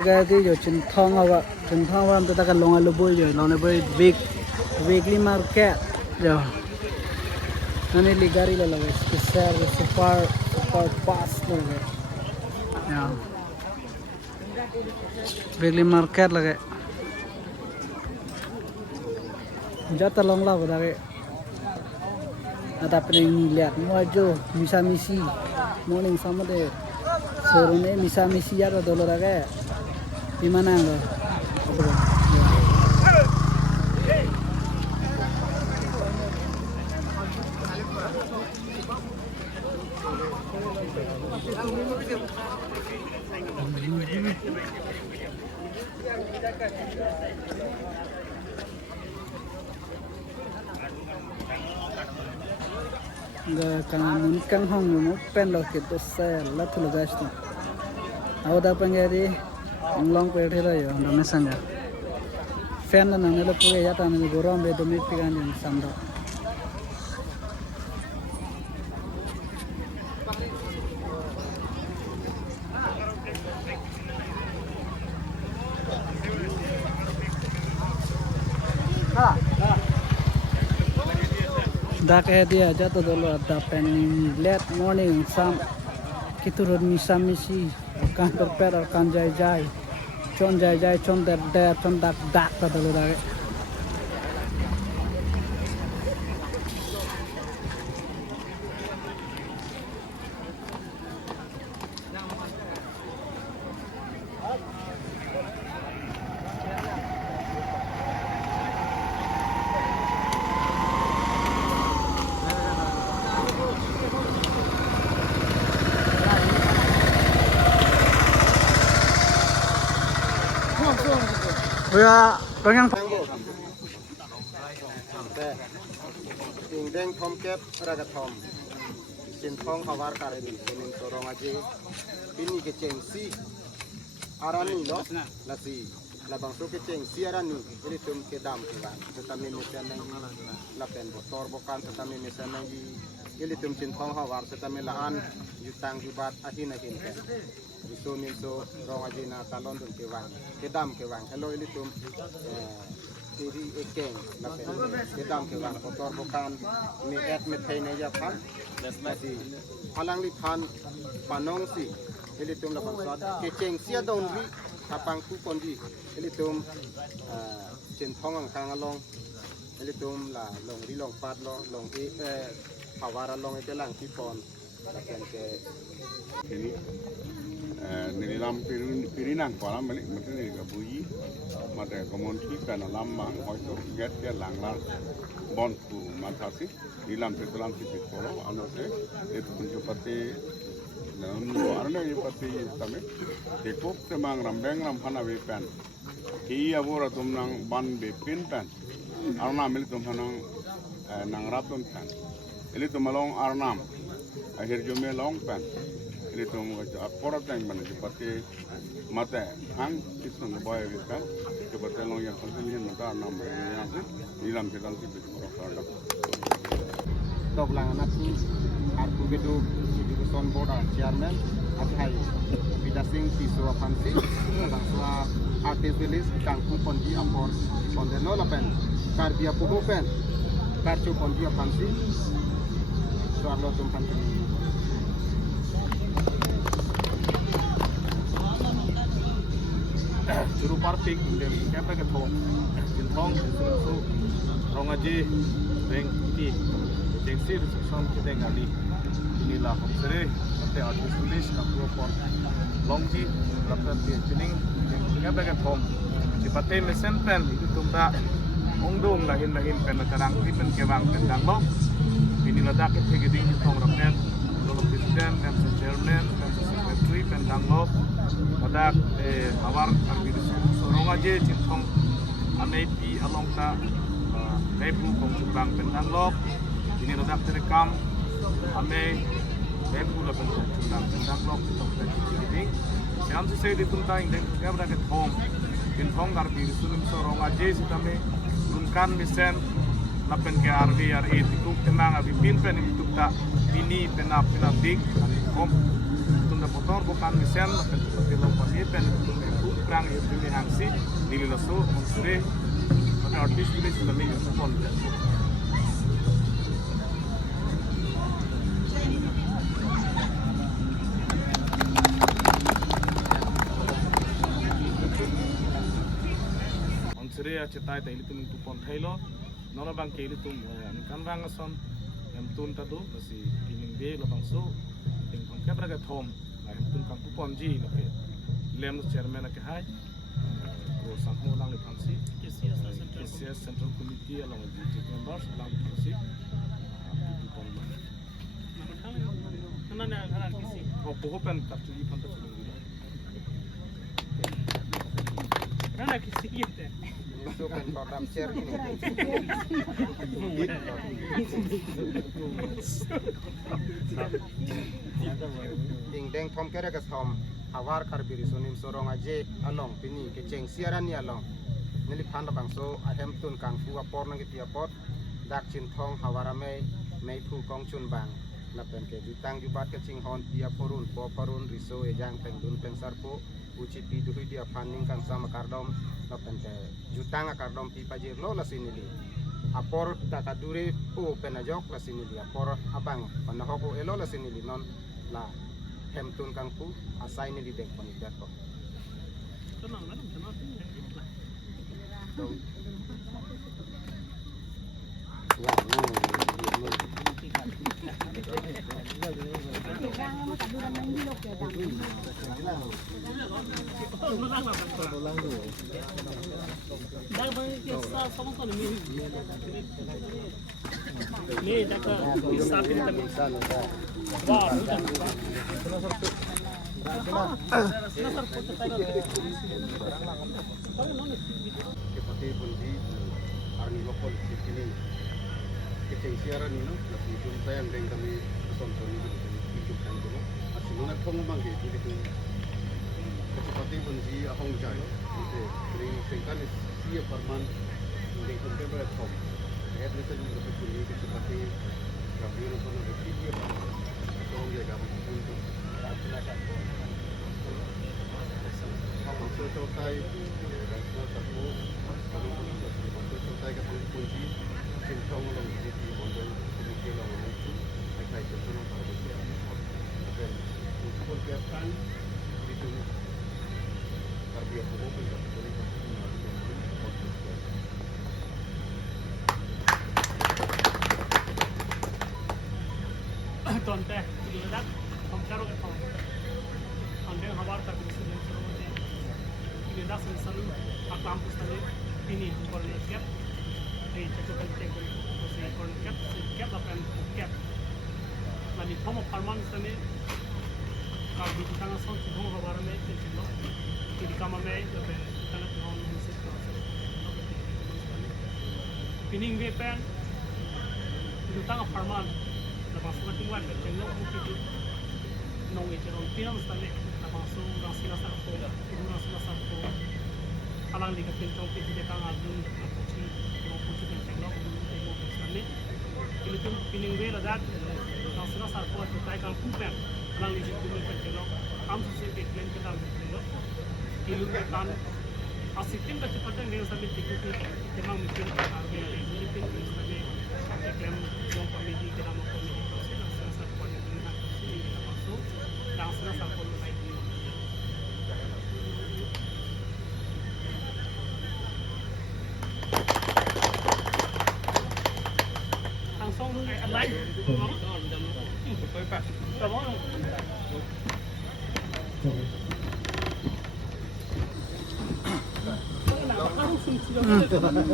Gati jo Chinthong awam to taka longa luboi jo longa luboi weekly market jo. Nani ligari la lagi spesial super fast lagi. Ya. Weekly market lagi. Jata long lah lagi. Ada pering lihat muajo misa misi morning sama deh. Sorone misa misi ya dolo lagi. Di mana lo? Kang hong mo pen lo kito sel la tulo gasto. Awda pangeri long pe thela yo ndame sanga. Fan na nelo puge yata na gorom be domit pigan yung samdo. Dak dia jatuh dulu ada pending late morning sam kiturun misa misi kan prepare kan jai chon der chon dak dulu dak Buya pengen Deng thom kep raga thom chin thong khawar kare ni kenin torong aje ini ke cengsi arani lo lasi labang so ke cengsi arani ini tum ke dam ke ban tetami misan la pen botor bokan tetami misan ini tum chin thong khawar tetami laan jutang jubat ahin ke so min so rong aje na talon dun ke dam ke ban hello ini tum iri ekeng lapen kedam ke wan kotor bukan mi et mit thai ne ya phan lasi halang li phan panong si eli tum la pansat ke cheng sia don ri apang ku kon di eli tum chen thong ang kang along eli tum la long ri long pat lo long e pawara long e lang ti pon lapen ke ini nilam pirinang palam balik mesti ni kabui mata komuniti kan lama hoito get dia langlar bon tu matasi nilam petulam tipit polo ano se itu tunjuk pati arne ye pati tame dekok temang rambeng ram phana we pen hi abora tumnang ban be pin pen arna mil tumhanang nang rapton pen eli tumalong arnam akhir jume long pen ini tuh mau akporat yang mana seperti mata hang itu ngebawa kita seperti long yang konsumen mata enam yang sih dalam kita sih berapa dok lang anak tu aku bedu di son board chairman athai bidasing piso apansi langsung artifilis kangku ponji ampon pondeno lapen karbia pugu pen karcu ponji apansi soarlo tumpan Juru parking dan kata ketong, jentong, itu orang aja, bank ini, jengsi resusan kita ngali, inilah homsere, nanti artis tulis, kaku pon, longji, lakukan dia jening, kata ketong, cipate mesin pen, itu tumpa, ongdong lahin pen terang, pen kewang pendang lo, inilah dakit hegeding jentong ramen, lalu presiden, dan chairman, dan secretary pendang lo. Pada awar arbidus sorong aja cintong amepi along ta lebu kong cumbang pendang lok ini redak terekam ame lebu la bentuk cumbang pendang lok cintong tadi jadi siam sesuai dituntai dan kita berada home cintong arbidus sorong aja sitame lunkan misen lapen ke RI itu tenang abi pinpen itu tak ini penap big home motor bukan misen lapen seperti lompat pen itu perang itu ni hangsi nili lasso sore pada artis village kami pon sore ya cetai tai litum tu pon thailo nona bang ke litum kan rang ason em tun ta do masih pining be lo bang so ting pon ka braga thom em tun kan tu pon ji lo ke lem chairman ke hai ko sang ho lang le phamsi KCS central committee along with the members lang phamsi tu pon nana na haran kisi ko po pen ka tu pon ta tu nana kisi yete itu kan program share ini ding deng thom kere ka thom awar kar biri sonim sorong aje along pini ke cheng siaran ni along nili phanda bangso ahem tun kang fu apor nang ti apot dak chin thong hawara mei fu kong chun bang na pen ke jutang jubat ke ching hon dia porun po porun riso e jang peng dun peng sarpo uci pi duhi dia fanning kang sama kardom na pen ke jutang kardom pi pajir lo la sinili apor takadure po penajok la sinili apor abang panahoko elo la sinili non la hem tun kang fu asai ni di deng poni berko Kepati bundi arni lokal sini keceng siaran ini nasi jumpa yang dengan kami sonson ini hidupkan dulu asal mana thong bang ke jadi tu kepati bundi ahong jaya itu kering sengkan siap perman dengan kami berthom ayat ni sahaja kita bundi kepati kami orang pun ada siap ahong jaya kami untuk maksud cotai maksud tapu kalau maksud cotai ke kunci cintaung long jadi model sedikit long itu saya contoh pada dia dan untuk kegiatan itu terbiasa mobil dan boleh contoh tidak komputer itu anda hawar tak bisa tidak selalu kampus tadi ini kolej cap cekok cekok saya kolej cap apa cap lagi kamu perman sana kalau di tengah son tuh hawar me cekok jadi kamu me lebih tengah tuh musik pining wepen di tengah perman lepas itu wan cekok mungkin nong itu orang film sana langsung sila sarko alang di kapil tong pi de kang adun apuchi mo puchi de chenglo mo pesane ini tuh pining we la dat sila sarko to tai kang kupen alang di situ de chenglo am se de klen ke dal chenglo ilu ke kan asitim ka chipatan ne sabe tiku ke temang mikir arbe ini pin sabe ke klen mo komedi ke damo komedi sila sarko ne na sini kita masuk dan sila sarko ne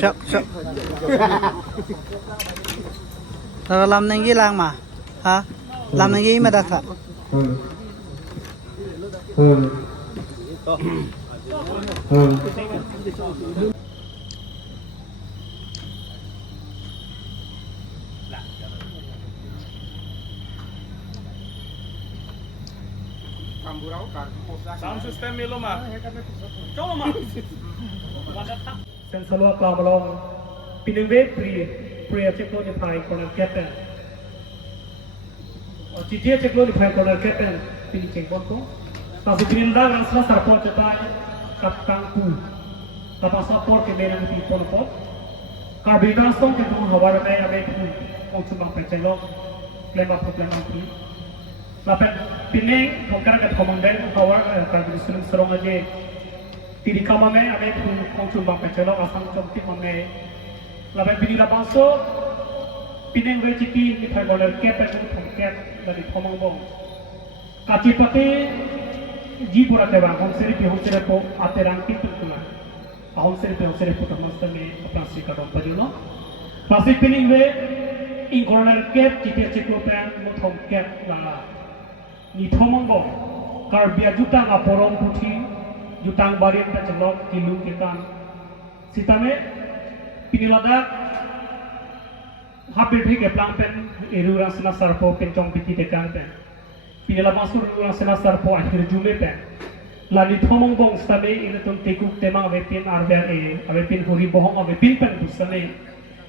Chok chok. Tao làm nên cái làng mà, hả? Làm nên cái mà đặt hả? sound system melo ma coba ma sen salo kamalong pinengwe pri cheklo ni phai corner captain chitia cheklo ni phai corner captain pini chekbon ko ta su pininda ransla sarpon chata kaptangku kapal support ke medan di Polpot karbina song ke tu hawar me abe tu konsumang pecelok lema problema tu lapan pineng kongkar kat komandan hawar karbina sulung serong aja tiri kama me abe tu konsumang pecelok asang comtik mame lapan pini lapanso pineng reciki di thaiboner cap itu pengkap dari komang bong kaci pati ji pura teba hom seri po aterang pintu kuna hom seri po tamasta me plastik kadang pajuno plastik pineng we in corner cap kita ceklo plan muthom cap la ni thomang bong karbia juta ngaporong puthi jutang barian ta celok kilu ketan sitame piniladak hampir ke pelampen irurang senasar po pencong piti dekan pen pinela masuk irurang senasar po akhir Juli pen lani thomong bong stame ini tun tekuk tema avepin arbia avepin huri bohong avepin pen busane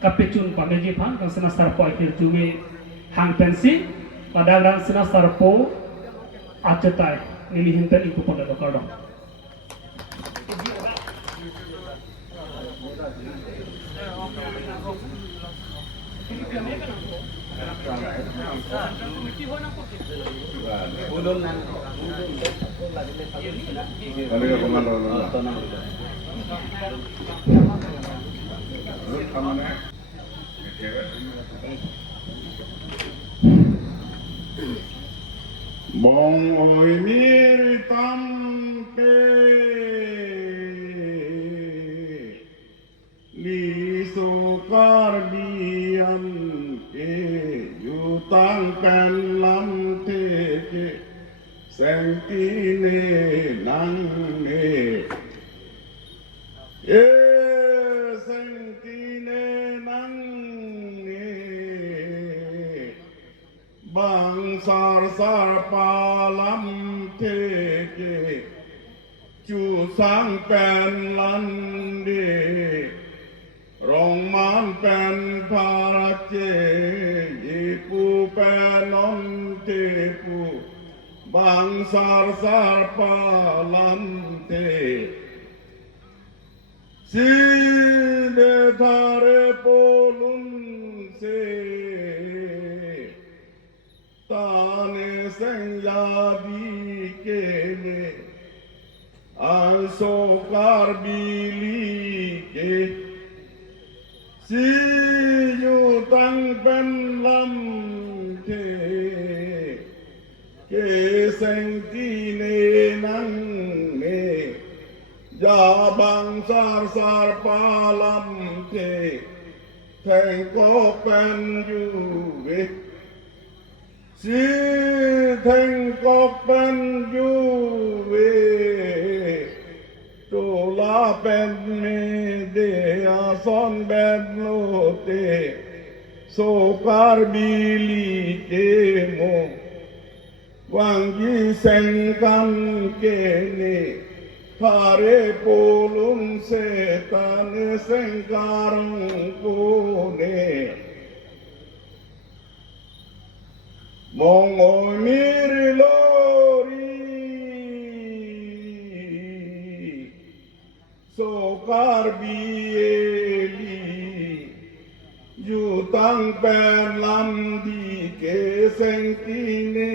kapecun pameji phan kan senasar po akhir Juli hang pensi ladang senasar po acetai nilihin pen iku pada dokar. Bong oi mir tampe li sukar bian ke yutang pen lam te ke sentine nang ne sentine nang ne bang sar palam te ke chu sang pen lan de rong man pen para che yipu pen on te pu bang sar palam te si de thare polun se tane sen ya bi ke ne aso karbili ke si yu tang pen lam te ke sen ki ne nang ne ya bang sar palam te theng ko pen yu ve si theng ko pen yu ve to la pen me de son ben lo te so karbili ke mo wang gi sen kan ke ne pare polun se tan sen karung ko ne mong oi mir lori so karbieli jutang pen lam di ke sentine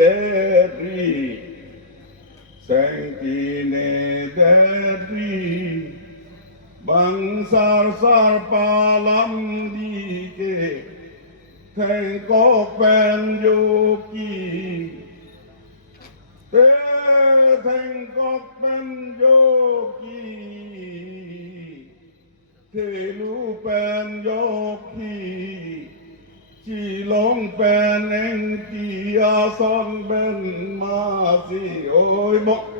deri sentine deri bang sar palam di ke thầy có quen vô kỳ thế thành có quen vô kỳ thế lũ quen vô kỳ chỉ lông quen anh kỳ son bên mà gì ôi bốc